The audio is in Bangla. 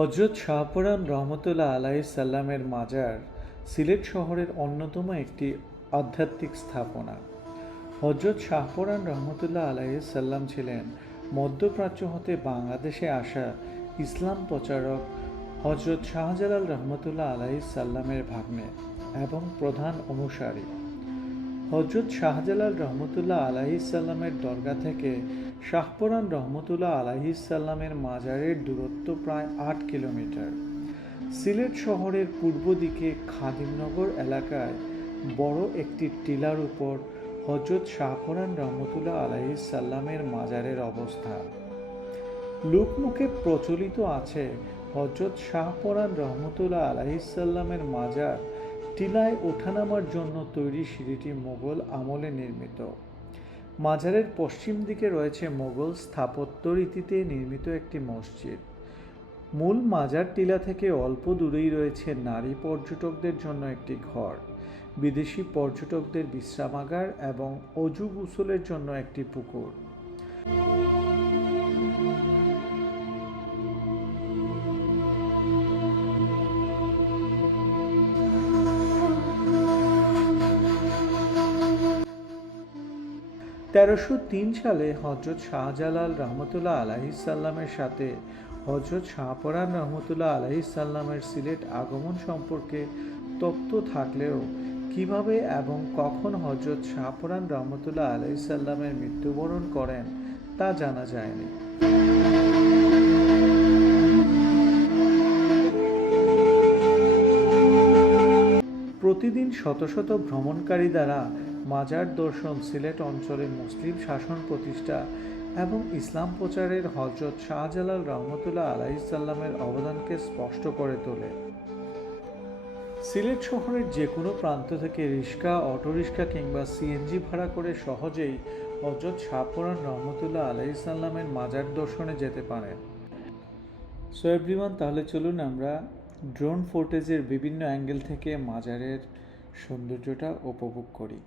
হযরত শাহপরান রহমতুল্লাহ আলাইহিস সাল্লামের মাজার সিলেট শহরের অন্যতম একটি আধ্যাত্মিক স্থাপনা। হযরত শাহপরান রহমতুল্লাহ আলাইহিস সাল্লাম ছিলেন মধ্যপ্রাচ্য হতে বাংলাদেশে আসা ইসলাম প্রচারক হযরত শাহজালাল রহমতুল্লাহ আলাইহিস সাল্লামের ভাগ্নে এবং প্রধান অনুসারী। হযরত শাহজালাল রহমতুল্লাহ আলাইহিস সাল্লামের দরগা থেকে শাহপরান রহমতুল্লাহ আলাইহিস সাল্লামের মাজারের দূরত্ব প্রায় ৮ কিলোমিটার। সিলেট শহরের পূর্ব দিকে খাদিমনগর এলাকায় বড় একটি টিলার উপর হযরত শাহপরান রহমতুল্লাহ আলাইহিস সাল্লামের মাজারের অবস্থান। লোকমুখে প্রচলিত আছে হযরত শাহপরান রহমতুল্লাহ আলাইহিস সাল্লামের মাজার টিলায় ওঠানামার জন্য তৈরি সিঁড়িটি মোগল আমলে নির্মিত। মাজারের পশ্চিম দিকে রয়েছে মোগল স্থাপত্য রীতিতে নির্মিত একটি মসজিদ। মূল মাজার টিলা থেকে অল্প দূরেই রয়েছে নারী পর্যটকদের জন্য একটি ঘর, বিদেশি পর্যটকদের বিশ্রামাগার এবং অজু গোসলের জন্য একটি পুকুর। তেরোশো তিন সালে হযরত শাহজালাল রহমতুল্লাহ আলাইহিস সাল্লামের সাথে হযরত শাহপরান রহমতুল্লাহ আলাইহিস সাল্লামের সিলেট আগমন সম্পর্কে তথ্য থাকলেও কিভাবে এবং কখন হযরত শাহপরান রহমতুল্লাহ আলাইহিস সাল্লামের মৃত্যুবরণ করেন তা জানা যায়নি। প্রতিদিন শত শত ভ্রমণকারী দ্বারা মাজার দর্শন সিলেট অঞ্চলে মুসলিম শাসন প্রতিষ্ঠা এবং ইসলাম প্রচারের হযরত শাহজালাল রহমতুল্লাহ আলাইহিস সাল্লামের অবদানকে স্পষ্ট করে তোলে। সিলেট শহরের যে কোনো প্রান্ত থেকে রিক্সা, অটোরিক্সা কিংবা সিএনজি ভাড়া করে সহজেই হযরত শাহপরান রহমতুল্লাহ আলাইহিস সাল্লামের মাজার দর্শনে যেতে পারেন। সো এভরিওয়ান, তাহলে চলুন আমরা ড্রোন ফুটেজের বিভিন্ন অ্যাঙ্গেল থেকে মাজারের সৌন্দর্যটা উপভোগ করি।